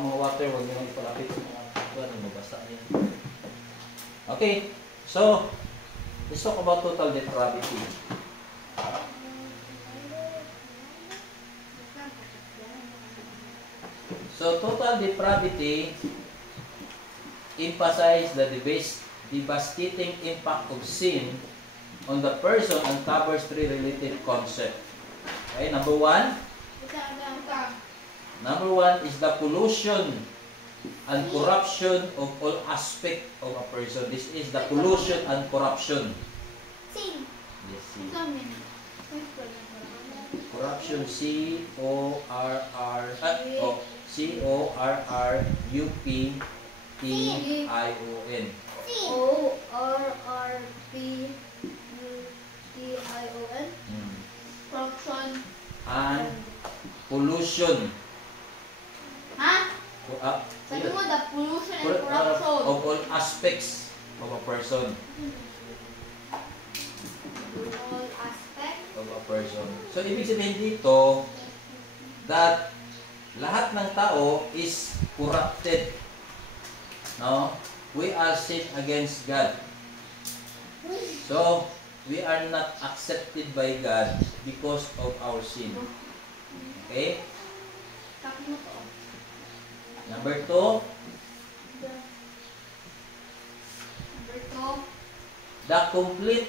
mga water, huwag nyo ipalapit sa mga tuwan, mabasa yan. Okay, so, let's talk about total depravity. So, total depravity emphasize the devastating impact of sin on the person and covers three related concepts. Okay, number one is the pollution and corruption of all aspects of a person. This is the pollution and corruption. Sin. Yes, sin. Corruption, C-O-R-R-U-P-T-I-O-N. O-R-R-P-U-T-I-O-N. Corruption. And pollution. Ha? Sabi mo, the pollution and corruption. Of all aspects of a person. All aspects of a person. So, ibig sabihin dito, that lahat ng tao is corrupted. No? We are sin against God. So, we are not accepted by God because of our sin. Okay? Sabi mo to. Number two, the complete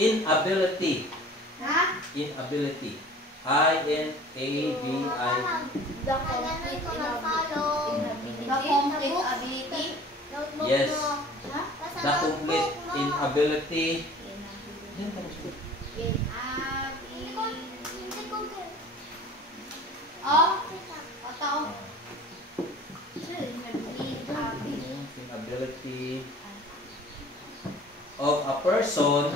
inability. Ha? Inability. I-N-A-B-I. The complete inability. The complete ability. Yes. Ha? The complete inability. Inability of a person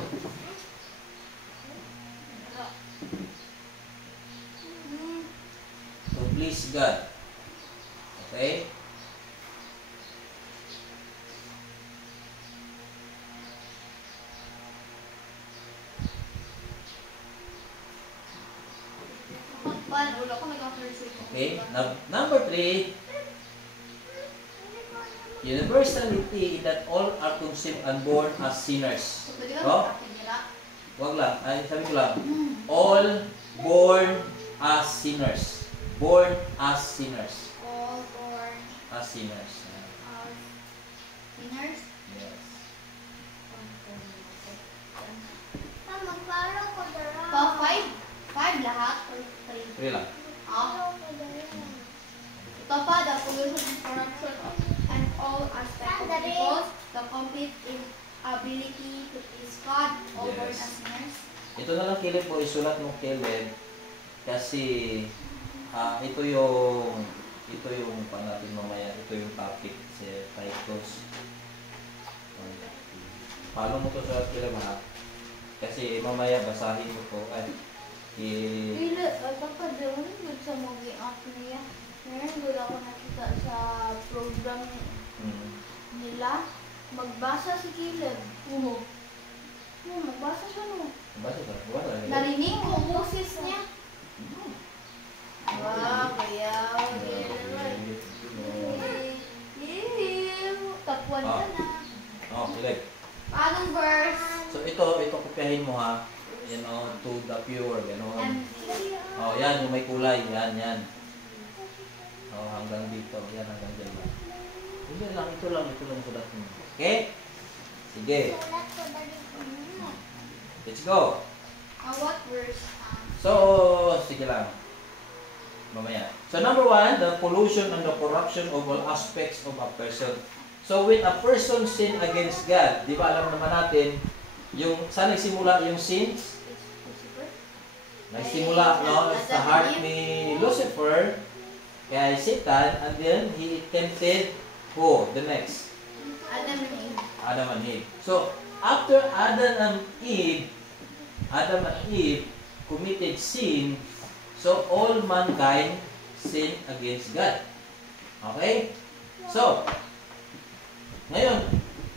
to please God. Okay? Okay? Number three, universality that all are conceived and born as sinners. Oh? Wag lang. Ay, sabi ko lang. All born as sinners. Born as sinners. All born As sinners. as sinners. Yes. Magparo ko dara. Five lahat or three? Three lang. Ito pa, the pollution and corruption and all aspects of people, the complete inability to please God, all born Yes. as sinners. Ito na lang, Caleb po. Isulat mo, Caleb. Kasi ito yung pa natin mamaya. Ito yung topic si Titus. Follow mo to sa Caleb, ha? Kasi mamaya basahin mo to. Pila, baka doon yun sa movie app niya. Ngayon, doon ako nakita sa program nila. Magbasa si Caleb. Magbasa siya no. Basta ba? Wala. Narinig ko boses niya. Wow, kaya. Tapuan ka na. Oh, Caleb. Anong verse? So ito kopyahin mo, ha. To the pure, gano'n. Oh, yan yung may kulay, yan. Oh, hanggang dito, yan hanggang dyan lang. Ito lang sulat mo. Okay? Sige. Let's go. What verse? So, sige lang. Mamaya. So, number one, the pollution and the corruption of all aspects of a person. So, when a person sin against God, di ba alam naman natin, saan nagsimula yung sins? Nagsimula, sa heart ni Lucifer, kay Satan, and then he tempted who? The next? Adam and Eve. So, after Adam and Eve committed sin, so all mankind sinned against God. Okay? So, ngayon,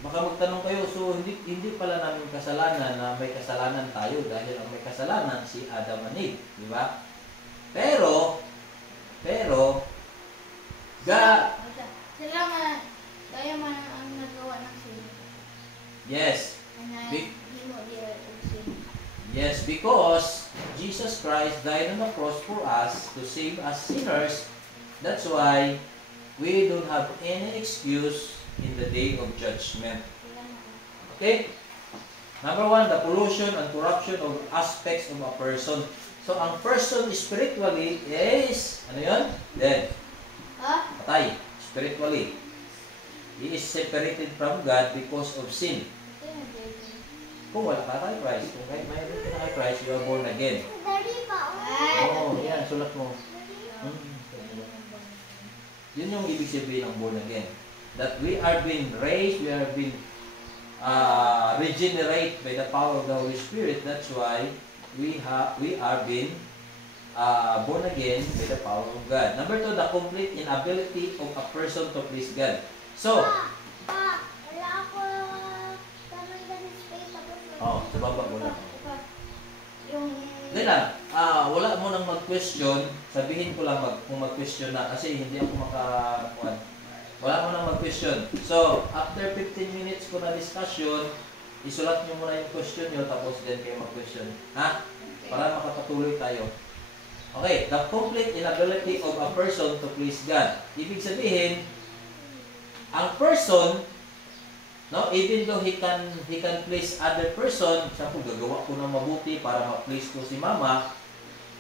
baka magtanong kayo, so hindi pala namin kasalanan na may kasalanan tayo dahil ang may kasalanan si Adam and Eve, di ba? Pero God. Sila man, kaya man ang nagawa ng sin. Yes. Hindi mo diya ang sin. Yes, because Jesus Christ died on the cross for us to save us sinners. That's why we don't have any excuse in the day of judgment. Okay? Number 1, the pollution and corruption of aspects of a person. So, ang person spiritually is, ano yun? Dead. Patay. Spiritually. He is separated from God because of sin. Kung wala ka kay Christ, kung mayroon ka na kay Christ, you are born again. Oo, yan, sulat mo. Yun yung ibig sabihin ng born again. That we are being raised, we are being regenerate by the power of the Holy Spirit. That's why we are being born again by the power of God. Number 2, the complete inability of a person to please God. So, Wala ako tanong sa space tapos sa baba wala. Yung Hindi lang, wala mo nang mag-question, sabihin ko lang kung mag-question na kasi hindi ako makakuan. Wala mo nang mag-question. So, after 15 minutes ko na discussion, isulat nyo muna yung question nyo tapos then kayo mag-question. Ha? Para makapatuloy tayo. Okay, the complete inability of a person to please God. Ibig sabihin, ang person, no, even though he can please other person, sa kung gagawa ko ng mabuti para ma-please ko si mama,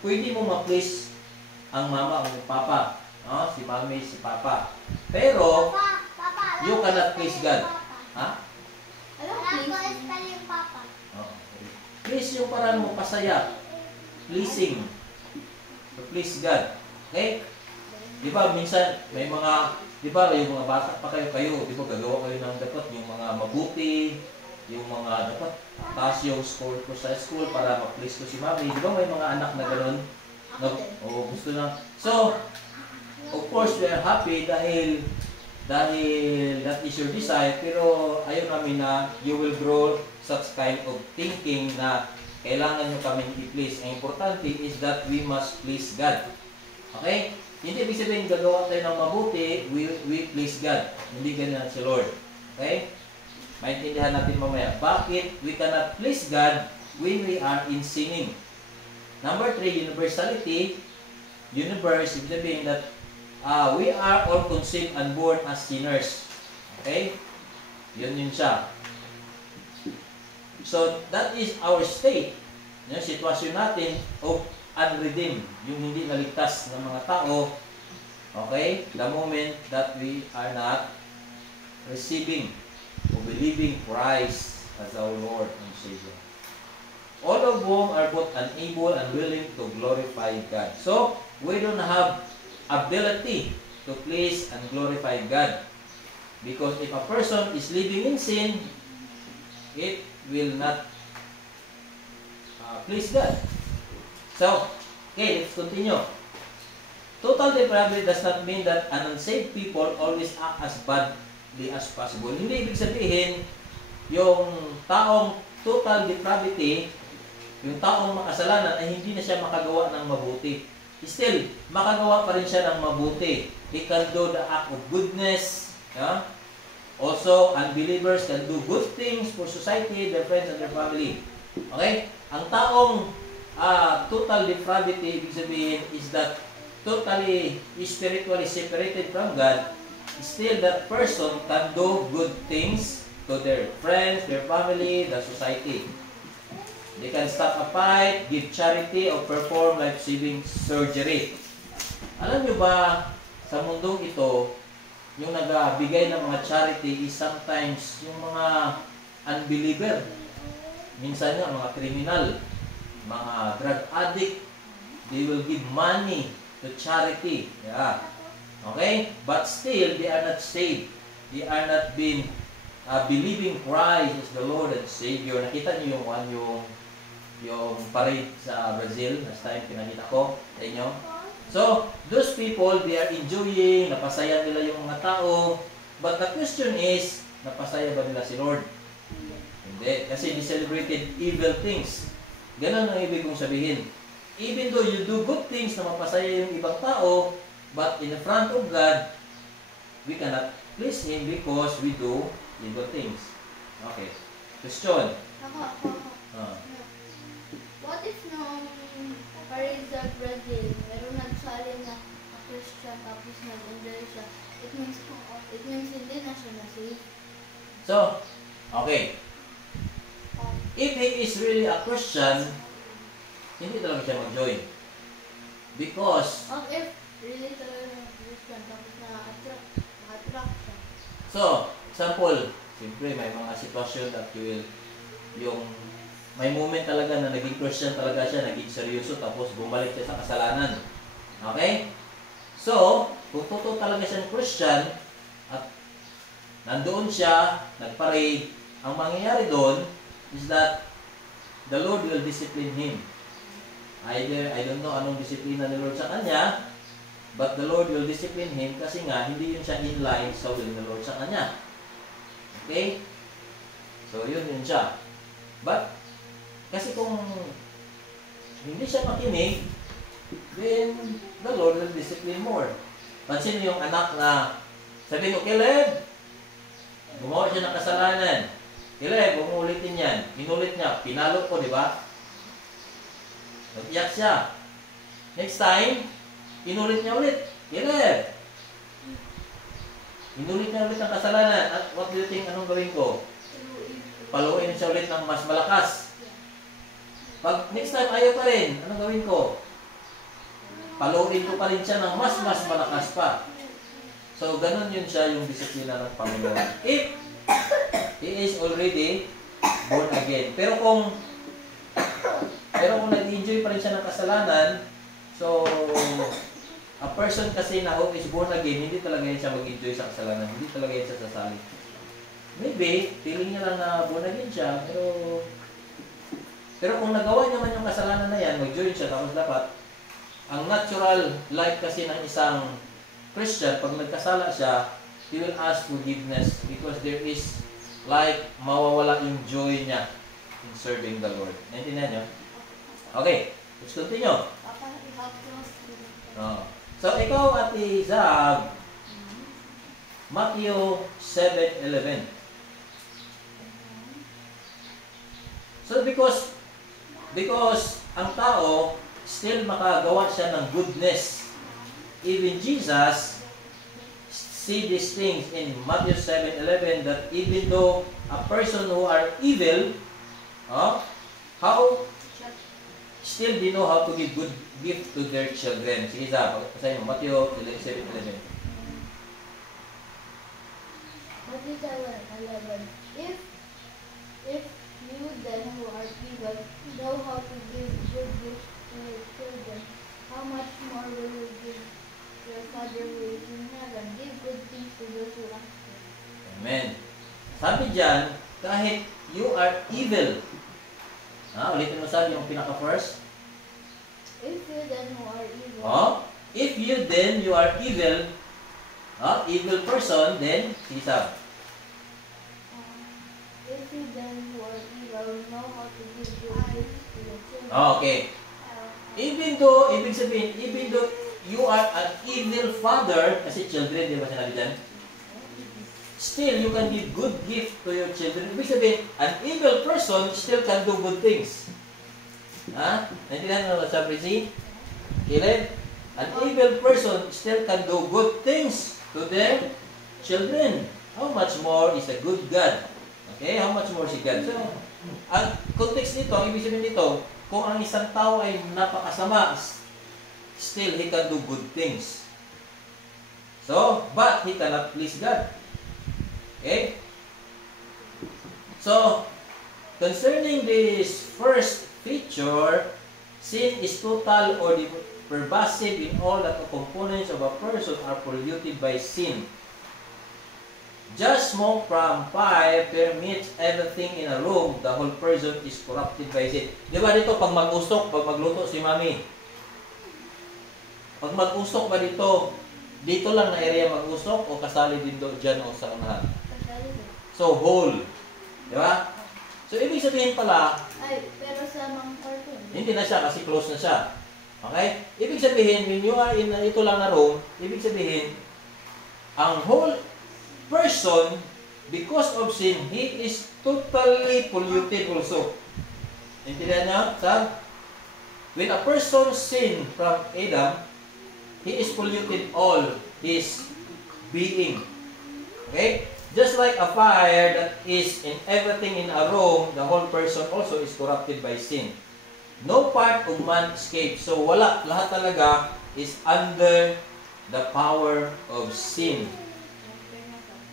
pwede mo ma-please ang mama o papa, no? Si mami, si papa. Pero, you cannot please God. Ha? Please yung parang mo pasaya. Pleasing. To please God. Okay? Di ba, minsan, may mga, di ba, yung mga bata pa kayo, di ba, gagawa kayo ng dapat, yung mga mabuti, yung mga dapat, taas yung score ko sa school para ma-please ko si mami. Di ba, may mga anak na gano'n? Gusto na. So, of course, we are happy dahil that is your desire, pero ayaw namin na you will grow such kind of thinking na kailangan nyo kaming i-please. Ang importante is that we must please God. Okay? Hindi ibig sabihin gagawa tayo ng mabuti, we please God. Hindi ganyan si Lord. Okay? Maintindihan natin mamaya. Bakit we cannot please God when we are in sinning? Number 3, universality. Universe, ibig sabihin that we are all conceived and born as sinners. Okay? Yun siya. So, that is our state. Yung sitwasyon natin of unredeemed, yung hindi naligtas ng mga tao. Okay? The moment that we are not receiving or believing Christ as our Lord and Savior. All of whom are both unable and willing to glorify God. So, we don't have ability to please and glorify God. Because if a person is living in sin, it will not please God. So, okay, let's continue. Total depravity does not mean that an unsaved people always act as badly as possible. Hindi ibig sabihin, yung taong total depravity, yung taong makasalanan ay hindi na siya makagawa ng mabuti. Still, makagawa pa rin siya ng mabuti. He can do the act of goodness. Yeah? Also, unbelievers can do good things for society, their friends, and their family. Okay? Ang taong total depravity, ibig sabihin, is that totally spiritually separated from God. Still, that person can do good things to their friends, their family, the society. They can stop a fight, give charity, or perform life-saving surgery. Alam nyo ba, sa mundong ito, yung nagbigay ng mga charity is sometimes yung mga unbeliever. Minsan nga, mga criminal, mga drug addict, they will give money to charity. Yeah. Okay? But still, they are not saved. They are not been believing Christ as the Lord and Savior. Nakita niyo yung parade sa Brazil, last time pinakita ko sa inyo. So, those people, they are enjoying, napasaya nila yung mga tao. But the question is, napasaya ba nila si Lord? Hindi. Kasi they celebrated evil things. Ganon ang ibig kong sabihin. Even though you do good things na mapasaya yung ibang tao, but in the front of God, we cannot please Him because we do evil things. Okay. Question. Ako. Ah. What if nung Paris sa Brazil, meron nagsali na Christian tapos nag-enjoy siya? It means hindi na siya na-save. So, okay. If he is really a Christian, hindi talaga siya mag-join. Because, If really talaga na Christian tapos na-attract siya. so, example, siyempre may mga sitwasyon that may moment talaga na naging Christian talaga siya, naging seryoso, tapos bumalik siya sa kasalanan. Okay? So, kung totoo talaga siyang Christian, at nandoon siya, nagparade, ang mangyayari doon is that the Lord will discipline him. Either, I don't know anong disiplina ni Lord sa kanya, but the Lord will discipline him kasi nga, hindi yun siya in line sa will ni Lord sa kanya. Okay? So, yun siya. But, kasi kung hindi siya makinig, then the Lord will discipline more. Pansin yung anak na sabi ko, Caleb, gumawa siya ng kasalanan. Caleb, huwag mo ulitin yan. Inulit niya, pinalo ko, di ba? Nag-iyak siya. Next time, inulit niya ulit. Caleb, inulit niya ulit ang kasalanan. At what do you think, anong gawin ko? Paluin siya ulit ng mas malakas. Pag next time ayaw pa rin, anong gawin ko? Paluin ko pa rin siya ng mas malakas pa. So, ganun yun siya yung disiplina ng Panginoon. If he is already born again. Pero kung nag-enjoy pa rin siya ng kasalanan, so, a person kasi na who is born again, hindi talaga yan siya mag-enjoy sa kasalanan. Hindi talaga yan siya sasali. Maybe, feeling niya lang na born again siya, pero kung nagawa naman yung kasalanan na yan, mag-join siya, tapos dapat, ang natural life kasi ng isang Christian, pag nagkasala siya, he will ask forgiveness because there is like mawawala yung joy niya in serving the Lord. Naintindihan niyo? Okay, let's continue. So, ikaw, Ate Zab, Matthew 7:11. So, because ang tao, still makagawa siya ng goodness. Even Jesus see these things in Matthew 7:11 that even though a person who are evil, how still they know how to give good gift to their children. Sige sa, pasahin mo, Matthew 7:11. Matthew 7:11. If you then who are evil know how to give good gifts to your children, how much more will you give your Father who is in heaven? Give good things to those who ask you. Amen. Sabi dyan, kahit you are evil. Ulitin mo sabi yung pinaka-first. If you then who are evil. If you then you are evil, evil person, then sige sabi. If you then who are evil know how to give good gifts to your children. Okay. Even though you are an evil father, kasi children, di ba sinabi dyan? Still, you can give good gift to your children. Ibig sabihin, an evil person still can do good things. Naintindihan mo sa Prezi? Caleb? An evil person still can do good things to their children. How much more is a good God? Okay, how much more si God? So, ang context nito, ang ibig sabihin nito, kung ang isang tao ay napakasama, still he can do good things. So, but he cannot please God. Okay? So, concerning this first feature, sin is total or pervasive in all that the components of a person are polluted by sin. Just smoke from pipe permeates everything in a room. The whole person is corrupted by sin. Di ba dito, pag mag-usok, pag magluto si mami, pag mag-usok ba dito lang na area mag-usok o kasali din dyan o sa unahan? So, whole. Di ba? So, ibig sabihin pala, pero sa mga cartoon. hindi na siya kasi close na siya. Okay? Ibig sabihin, when you are in ito lang na room, ibig sabihin, ang whole person, because of sin, he is totally polluted also. Intindihan niyo? When a person sin from Adam, he is polluted all his being. Okay? Just like a fire that is in everything in a room, the whole person also is corrupted by sin. No part of man escapes. So wala, lahat talaga is under the power of sin.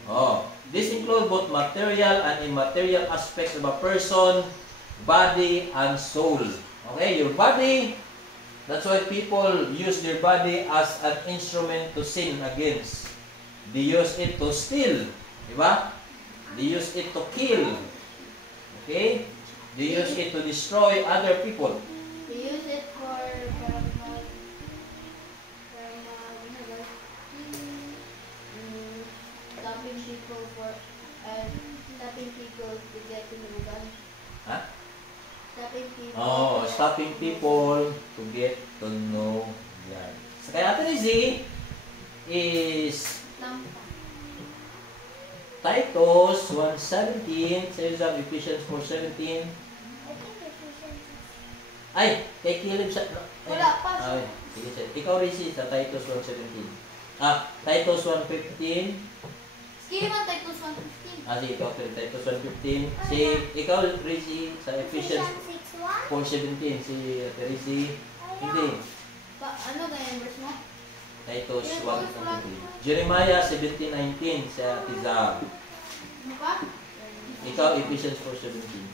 Oh, this includes both material and immaterial aspects of a person, body, and soul. Okay, your body, that's why people use their body as an instrument to sin against. They use it to steal. Diba? They use it to kill. Okay? They use it to destroy other people. We use it for stopping people stopping people to get to know God. Huh? Stopping people. Oh, stopping people to get to know God. So, kaya Ate Lizzie is Titus 1:17, says of Ephesians 4:17. Ay, kay Caleb sa... Wala pa. Ay, sige, sige. Ikaw rin sa Titus 1:17. Titus 1:15. Sige man, Titus 1:15. Sige, ikaw rin, Titus 1:15. Si, ikaw rin sa Ephesians 4:17. Si Teresi. Hindi. Ano ganyan verse mo? Titus 1:17. Jeremiah 17:19 sa Tizar. Ano pa? Ikaw, Ephesians 4:17.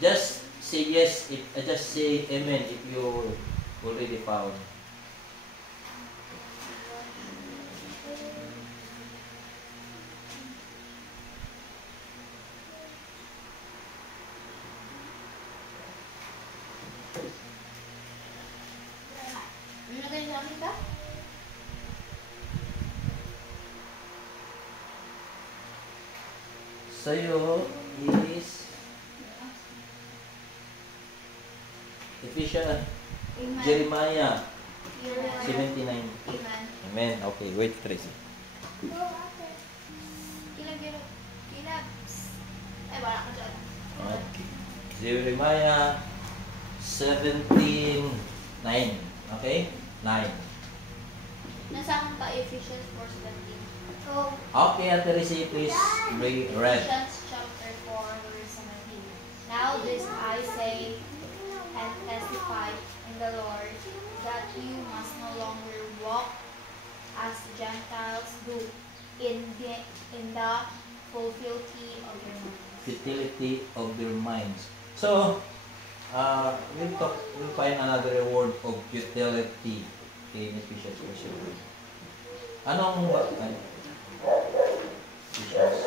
Just say yes, just say amen if you already found. Ano na ganyan sa akin ka? Sa'yo is Ephesians, Amen. Jeremiah Amen. 79. Amen. Amen. Okay, wait, Tracy. Kilab. Ay, wala ka dyan. Okay. Jeremiah 17:9. Okay? 9. Nasa akin pa Ephesians 4:17. So, Okay, Ate Tracy, please read. Ephesians chapter 4, verse 17. Now this I say and testify in the Lord that you must no longer walk as the Gentiles do in the futility of your mind. Futility of their minds. So, we'll find another word of futility in Ephesians 4:17. Anong Ephesians?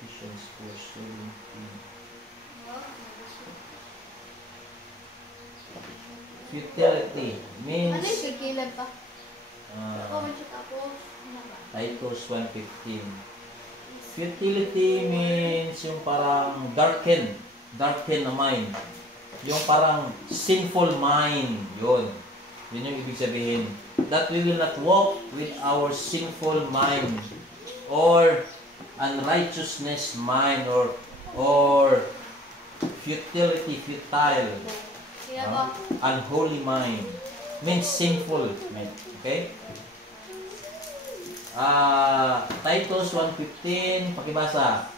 Ephesians 4:17. Futility means Ano yung kilab pa? uh, Comment siya tapos, ano ba? Titus 1:15. Futility means yung parang darken na mind. Yung parang sinful mind, yun. Yun yung ibig sabihin. That we will not walk with our sinful mind or unrighteousness mind or futile, Kaya ba? unholy mind. Means sinful mind. Okay? Titus 1:15, pakibasa.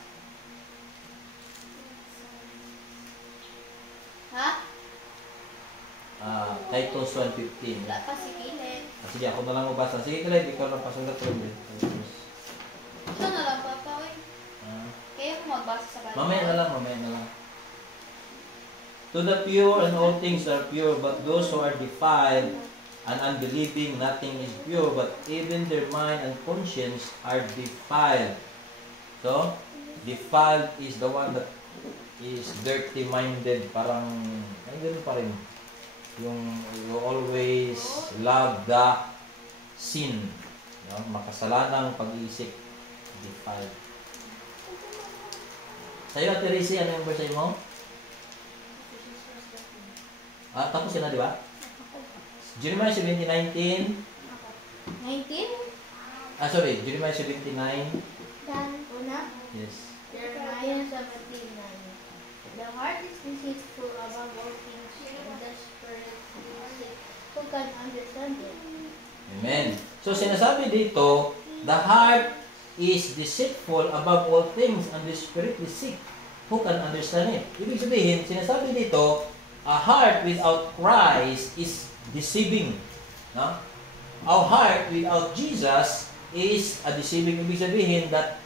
Ha? Titus 1:15. Wala pa si Kileb. Sige, ako na lang magbasa. Sige, Kaleb, ikaw lang pasulat ko din. Ito na lang, Papa. Kaya ko magbasa sa Bible. Mamaya na lang. To the pure and all things are pure, but those who are defiled and unbelieving, nothing is pure, but even their mind and conscience are defiled. So, defiled is the one that is dirty-minded, parang, ay, ganun pa rin. Yung you always love the sin. Makasalanang pag-iisip. Defiled. Sa'yo, Ate Rizzy, ano yung verse mo? Tapos yun na, di ba? Jeremiah 17:19. 19? Sorry, Jeremiah 79. Dan, una. Yes. Jeremiah 17:9. The heart is deceitful above all things, and desperately sick. Who can understand it? Amen. So sinasabi dito, the heart is deceitful above all things and desperately sick. Who can understand it? Ibig sabihin, sinasabi dito, a heart without Christ is deceiving. No? Our heart without Jesus is a deceiving. Ibig sabihin that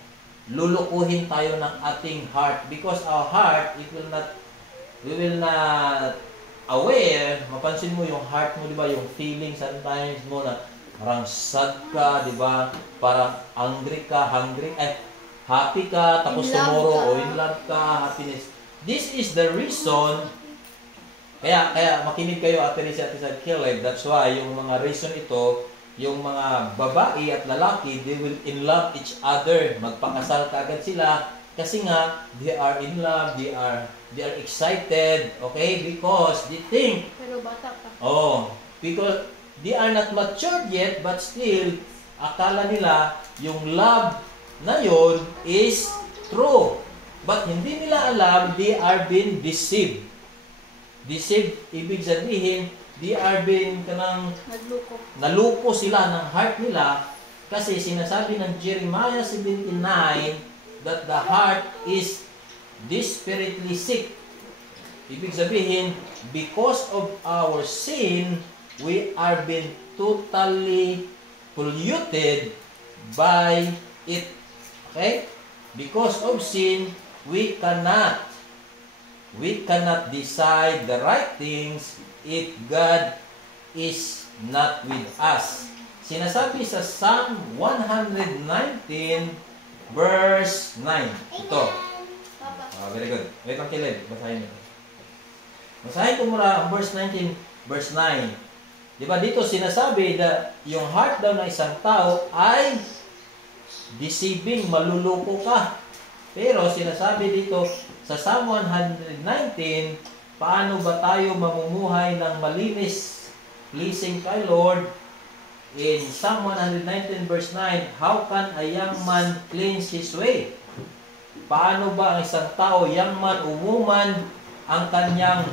lulukuhin tayo ng ating heart because our heart, we will not aware, mapansin mo yung heart mo, di ba, yung feeling sometimes mo na parang sad ka, di ba, parang hungry ka, happy ka, tapos tomorrow, in love ka, happiness. This is the reason, kaya makinig kayo, Ate Risa at Ate Caleb, that's why yung mga reason ito, yung mga babae at lalaki, they will in love each other. Magpakasal kaagad sila kasi nga they are in love, they are excited, okay? Because they think, Pero bata pa. because they are not matured yet, but still akala nila yung love na yon is true. But hindi nila alam, they are being deceived. Deceived, ibig sabihin, they are being naluko sila ng heart nila kasi sinasabi ng Jeremiah 79 that the heart is desperately sick. Ibig sabihin, because of our sin, we are being totally polluted by it. Okay? Because of sin, we cannot decide the right things if God is not with us. Sinasabi sa Psalm 119 verse 9. Ito. Very good. Wait lang, Caleb. Basahin mo. Basahin ko muna ang verse 19, verse 9. Diba dito sinasabi na yung heart daw ng isang tao ay deceiving, maluluko ka. Pero sinasabi dito sa Psalm 119, paano ba tayo mamumuhay ng malinis, pleasing kay Lord? In Psalm 119 verse 9, how can a young man cleanse his way? Paano ba ang isang tao, young man o woman, ang kanyang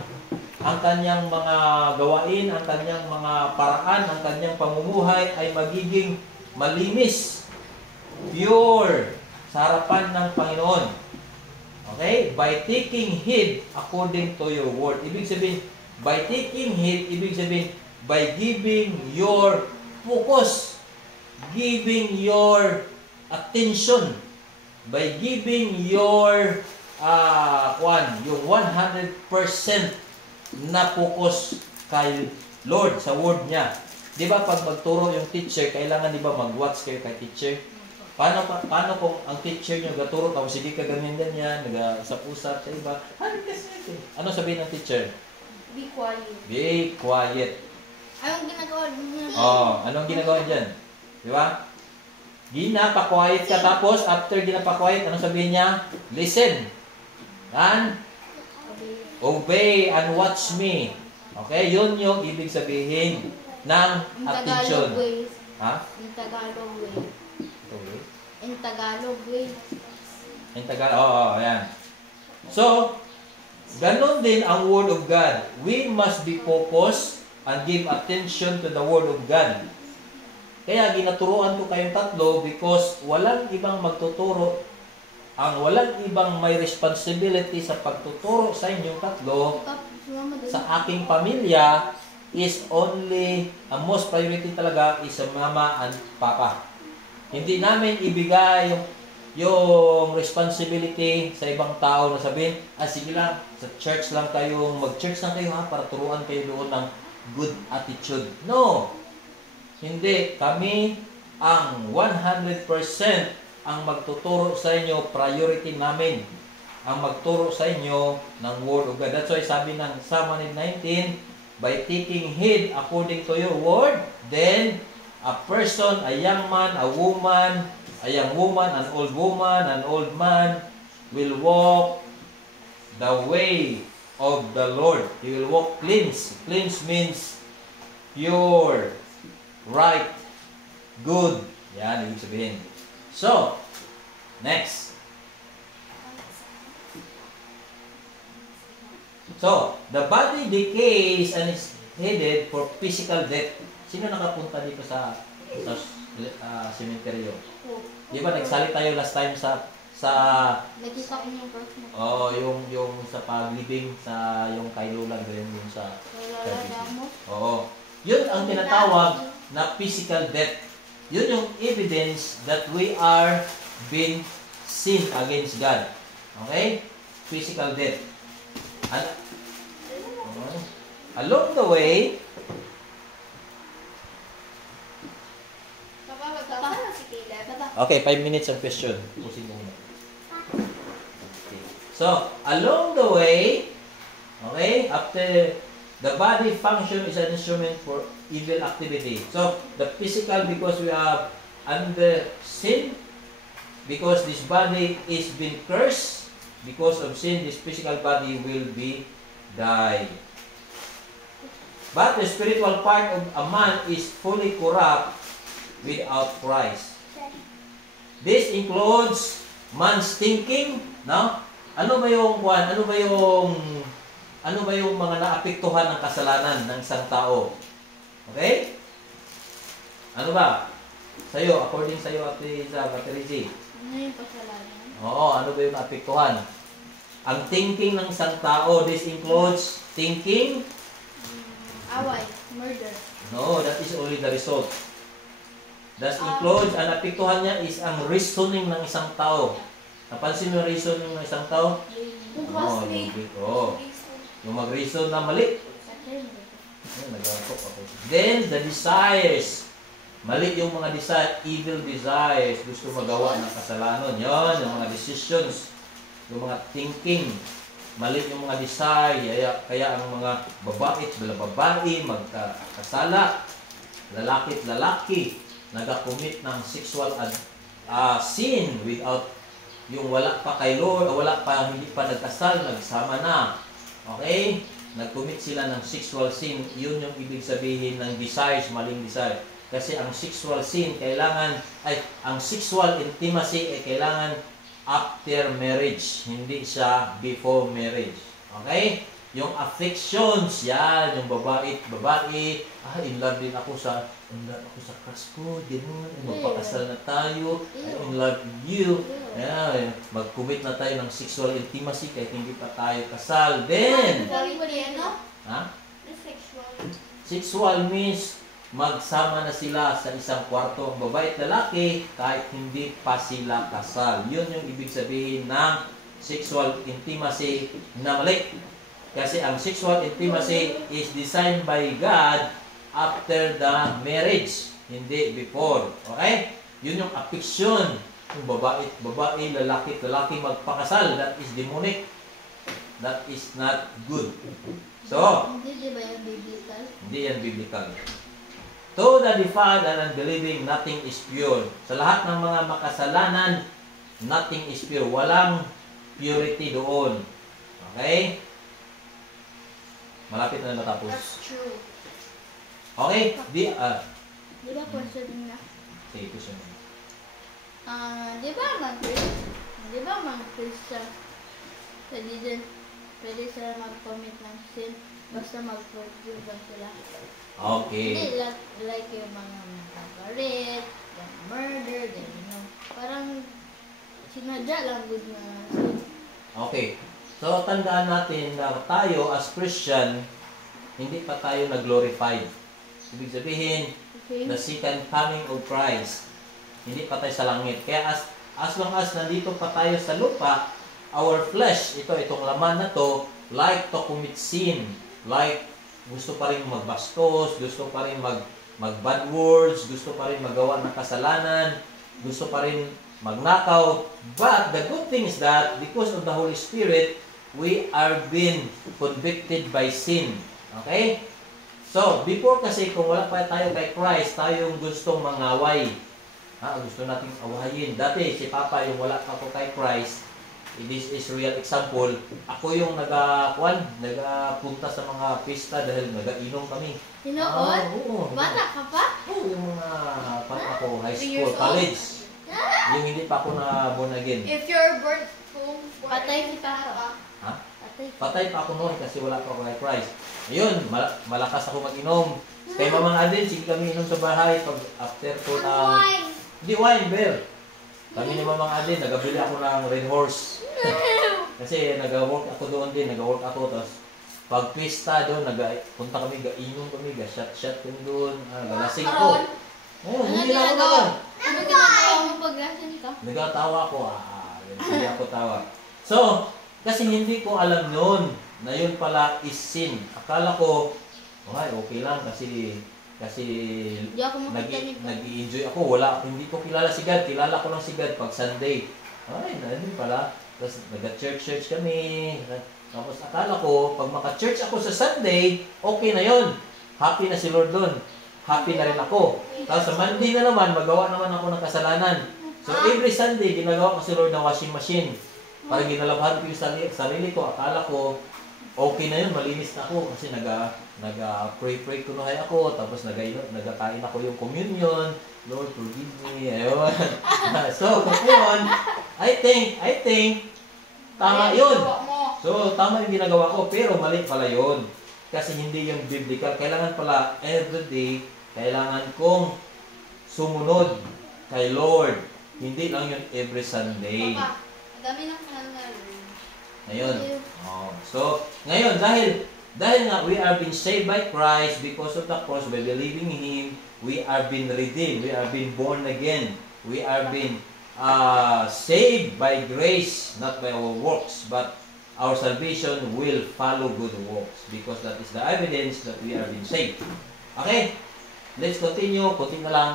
mga gawain, ang kanyang mga paraan, ang kanyang pamumuhay ay magiging malinis, pure, sa harapan ng Panginoon. Okay? By taking heed according to your word. Ibig sabihin, by taking heed, ibig sabihin, by giving your focus, giving your attention, by giving your yung 100% na focus kay Lord sa word niya. Di ba pag magturo yung teacher, kailangan di ba mag-watch kayo kay teacher? Paano kung ang teacher nyo gaturo tapos hindi ka ganyan-ganyan, nag-usap-usap sa iba? Ano sabihin ng teacher? Be quiet. Be quiet. Anong ginagawa niya? Anong ginagawa dyan? Di ba? Ginapa-quiet ka tapos after ginapa-quiet, anong sabihin niya? Listen. And obey and watch me. Okay? Yun yung ibig sabihin ng attention. In Tagalog way. In Tagalog way. In Tagalog, ayan. So, ganon din ang Word of God. We must be focused and give attention to the Word of God. Kaya ginaturuan ko kayong tatlo because walang ibang magtuturo, ang walang ibang may responsibility sa pagtuturo sa inyong tatlo, sa aking pamilya, is only, ang most priority talaga is sa mama and papa. Hindi namin ibigay yung responsibility sa ibang tao na sabihin, sige lang, sa church lang kayo, mag-church lang kayo para turuan kayo doon ng good attitude. No! Hindi. Kami ang 100% ang magtuturo sa inyo, priority namin. Ang magturo sa inyo ng Word of God. That's why sabi ng Psalm 119, by taking heed according to your word, then a person, a young man, a woman, a young woman, an old man will walk the way of the Lord. You will walk cleansed. Cleansed means pure, right, good. Yan, ibig sabihin. So, next. So, the body decays and is headed for physical death. Sino nakapunta dito sa sementeryo? Di ba nagsali tayo last time sa Nakita ko yung first mo. yung sa paglibing sa yung kay Lola ganyan yung sa Wala mo. Oo. Yun ang tinatawag na physical death. Yun yung evidence that we are being sinned against God. Okay? Physical death. Along the way, Papa, si Caleb. okay, 5 minutes ang question. Pusin mo muna. Okay. So, along the way, okay, after the body function is an instrument for evil activity. So, the physical because we are under sin, because this body is being cursed, because of sin, this physical body will be die. But the spiritual part of a man is fully corrupt without Christ. This includes man's thinking, no? Ano ba yung mga naapektuhan ng kasalanan ng isang tao? Okay? Ano ba? Sa'yo, according sa'yo, Ate Terezi. Ano yung kasalanan? Oo, ano ba yung naapektuhan? Ang thinking ng isang tao, this includes thinking. Away, murder. No, that is only the result. That includes, ang napektuhan niya is ang reasoning ng isang tao. Napansin mo yung reasoning ng isang tao? Yung mag-reason na mali. Then, the desires. Mali yung mga desire, evil desires. Gusto magawa ng kasalanan. Yan, yung mga decisions. Yung mga thinking. Mali yung mga desire. Kaya ang mga babae, magkasala. Lalaki't lalaki. Nag-commit ng sexual sin without yung wala pa kay Lord, hindi pa nagkasal, nagsama na. Okay? Nag-commit sila ng sexual sin. Yun yung ibig sabihin ng desires, maling desire. Kasi ang sexual sin, ang sexual intimacy ay kailangan after marriage, hindi siya before marriage. Okay? Yung affections, yan, yung babae, in love din ako sa crush ko, gano'n, magpakasal na tayo, in love with you, yan, mag-commit na tayo ng sexual intimacy kahit hindi pa tayo kasal. Then, ha? Sexual means magsama na sila sa isang kwarto, ang babae at lalaki, kahit hindi pa sila kasal. Yun yung ibig sabihin ng sexual intimacy na mali. Kasi ang sexual intimacy is designed by God after the marriage, hindi before. Okay? Yun yung affection. Yung babae, lalaki magpakasal. That is demonic. That is not good. So, Hindi ba yung biblical? hindi yan biblical. To the defiled and unbelieving, nothing is pure. Sa lahat ng mga makasalanan, nothing is pure. Walang purity doon. Okay? Malapit na matapos. That's true. Okay? Di ba question na? Sige, question mo. Di ba mag-Christian, pwede sila mag-commit ng sin basta mag-forgive lang sila. Okay. Hindi like yung mga nagkakarit, yung murder, gano'n. Parang sinadya lang good na sin. Okay. So, tandaan natin na tayo as Christian, hindi pa tayo nag-glorified. Ibig sabihin, Okay? the second coming of Christ, hindi pa tayo sa langit. Kaya as long as nandito pa tayo sa lupa, our flesh, itong laman na to, like to commit sin, like gusto pa rin magbastos, gusto pa rin mag-bad words, gusto pa rin magawa ng kasalanan, gusto pa rin magnakaw. But the good thing is that because of the Holy Spirit, we are being convicted by sin. Okay? So, before kasi kung wala pa tayo kay Christ, tayo yung gustong mangaway. Gusto nating awayin. Dati, si Papa yung wala pa ko kay Christ, this is real example. Ako yung nagapunta sa mga pista dahil nagainom kami. Hinoon? Oo. Bata ka pa? Oo, yung mga ako, high 3 school, years old? college. Yung hindi pa ako na born again. If you're born home, Patay si Papa. Ha? Patay. Patay pa ako noon kasi wala pa ako kay Christ. Ayun, malakas ako mag-inom. Kay Mamang Adin, sige kami inom sa bahay pag after ko ng... Hindi wine, beer. Kami ni Mamang Adin, nagabili ako ng Red Horse. Kasi nag-work ako doon din, nag-work ako. Tapos pag pista doon, punta kami, inom kami, shot kami doon, galasing ko. Oh, hindi na ako naman. Ano ginagawa mo pag lasing ka? Nagatawa ko, hindi ako tawa. So, kasi hindi ko alam noon na yun pala is sin. Akala ko, okay lang kasi Hindi ako makikinig. nag-i-enjoy ako. Hindi ko kilala si God. Kilala ko lang si God pag Sunday. Hindi pala. Tapos nag-church kami. Tapos akala ko, pag maka-church ako sa Sunday, okay na yun. Happy na si Lord doon. Happy na rin ako. Tapos sa Monday na naman, magawa naman ako ng kasalanan. So every Sunday, ginagawa ko si Lord ng washing machine. Parang ginalabahan ko yung sarili ko. Akala ko, okay na yun, malinis na ako. Kasi nag-pray ko na ako. Tapos nagkakain ako yung communion. Lord, forgive me. Ayun. So, yun. I think, tama yun. So, tama yung ginagawa ko. Pero mali pala yun. Kasi hindi yung biblical. Kailangan pala everyday, kailangan kong sumunod kay Lord. Hindi lang yun every Sunday. Papa, ang dami ng kanal. Ngayon. So, ngayon, dahil nga we are being saved by Christ because of the cross, by believing in Him, we are being redeemed. We are being born again. We are being saved by grace, not by our works, but our salvation will follow good works because that is the evidence that we are being saved. Okay? Let's continue. Kunti na lang.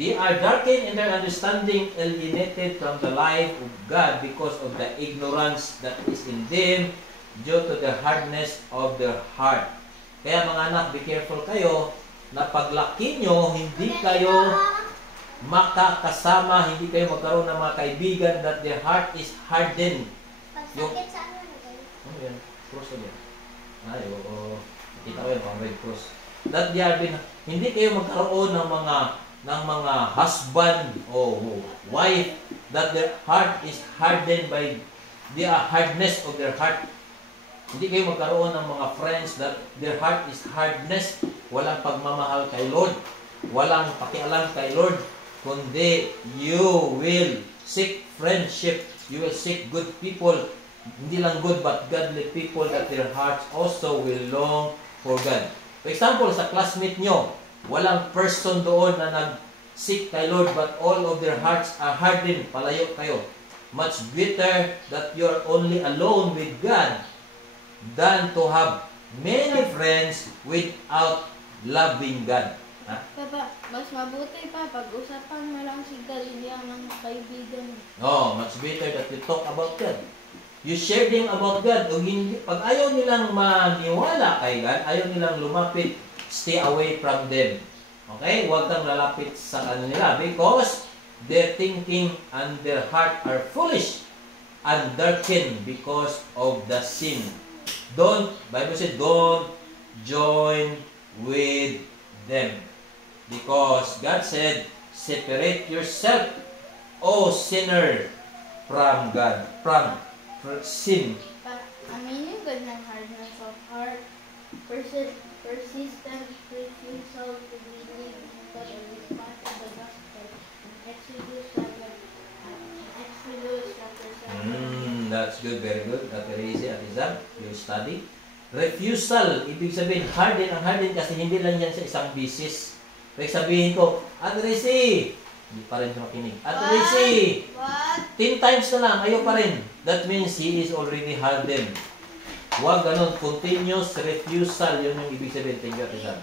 They are darkened in their understanding, alienated from the life of God because of the ignorance that is in them due to the hardness of their heart. Kaya mga anak, be careful kayo na paglaki nyo, hindi kayo makakasama, hindi kayo magkaroon ng mga kaibigan that their heart is hardened. Pagsakit sa ano na kayo? Ano yan? Cross na yan. Ay, oo. Kita ko yan, mga red cross. That they are been, hindi kayo magkaroon ng mga husband o wife that their heart is hardened by the hardness of their heart. Hindi kayo magkaroon ng mga friends that their heart is hardness. Walang pagmamahal kay Lord. Walang pakialam kay Lord. Kundi you will seek friendship. You will seek good people. Hindi lang good but godly people that their hearts also will long for God. For example, sa classmate nyo, walang person doon na nag-seek kay Lord but all of their hearts are hardened. Palayo kayo. Much better that you are only alone with God than to have many friends without loving God. Ha? Papa, mas mabuti pa pag-usapan mo lang si God, hindi ang mga kaibigan. Oh, much better that you talk about God. You share them about God. O hindi, pag ayaw nilang maniwala kay God, ayaw nilang lumapit, stay away from them. Okay? Huwag kang lalapit sa nila because their thinking and their heart are foolish and darkened because of the sin. Bible said, don't join with them. Because God said, separate yourself, O sinner, from God, from sin. Aminin God ng hardness of heart, persistent refusal to believe in God or respond to the gospel. Exodus chapter 7. That's good, very good. Dr. Easy at Izam, you study. Refusal, ibig sabihin, harden. Ang harden kasi hindi lang yan sa isang bisis. Pwede sabihin ko, Ate Rizzy, hindi pa rin siya makinig. Ate Rizzy, What? 10 times na lang, ayaw pa rin. That means he is already hardened. Huwag ganun, continuous refusal, yun yung ibig sabihin. Thank you, Ate Izam.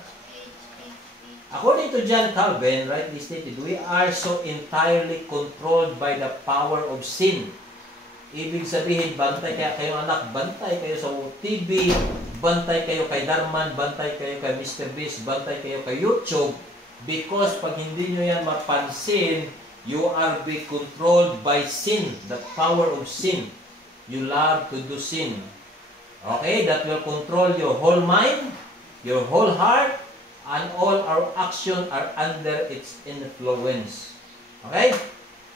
According to John Calvin, rightly stated, we are so entirely controlled by the power of sin. Ibig sabihin, bantay kaya kayong anak, bantay kayo sa TV, bantay kayo kay Darman, bantay kayo kay Mr. Beast, bantay kayo kay YouTube. Because pag hindi nyo yan mapansin, You are be controlled by sin, the power of sin. You love to do sin. Okay, that will control your whole mind, your whole heart, and all our actions are under its influence. Okay?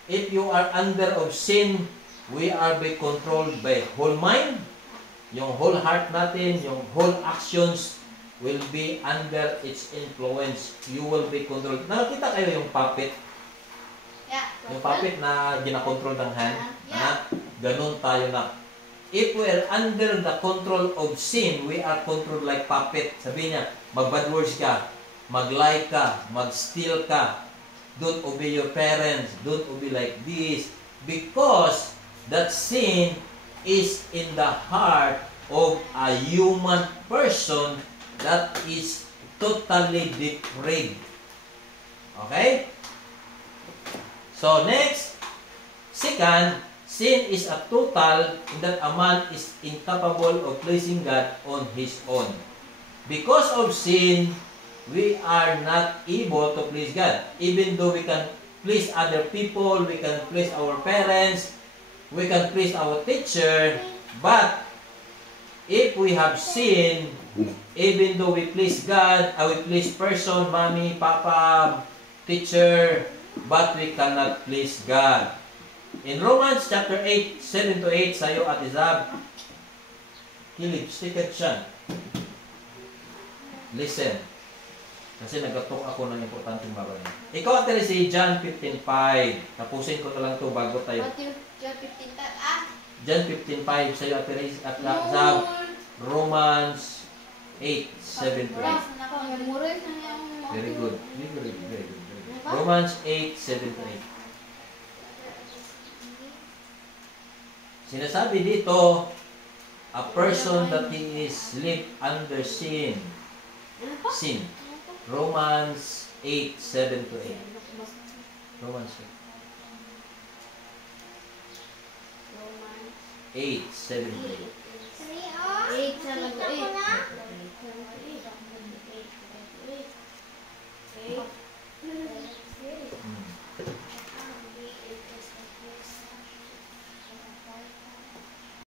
If you are under of sin, we are be controlled by whole mind, yung whole heart natin, yung whole actions will be under its influence. You will be controlled. Nakakita kayo yung puppet? Yeah. Yung puppet na ginakontrol ng hand? Yeah. Ganun tayo na. If we are under the control of sin, we are controlled like puppet. Sabi niya, mag-bad words ka, mag-lie ka, mag-steal ka, don't obey your parents, don't obey like this. Because that sin is in the heart of a human person that is totally depraved. Okay? So next, second, sin is a total in that a man is incapable of pleasing God on his own. Because of sin, we are not able to please God. Even though we can please other people, we can please our parents, we can please our teacher, but if we have sin, even though we please God, we please person, mommy, papa, teacher, but we cannot please God. In Romans chapter 8, 7 to 8, sa'yo Ate Zab, kilip, sticket siya. Listen. Kasi nagatok ako ng importanteng maroon. Ikaw Ate si John 15:5. Tapusin ko na lang to bago tayo. Matthew 15. John 15:5 sa'yo Ate at Zab. Romans 8, 7 to 8. Memorize na niya ang mga Very good. Very good. Romans 8, 7 to 8. Sinasabi dito, a person that he is live under sin. Sin. Romans 8, 7 to 8. Romans 8, 7 to 8. 8, 7, 8.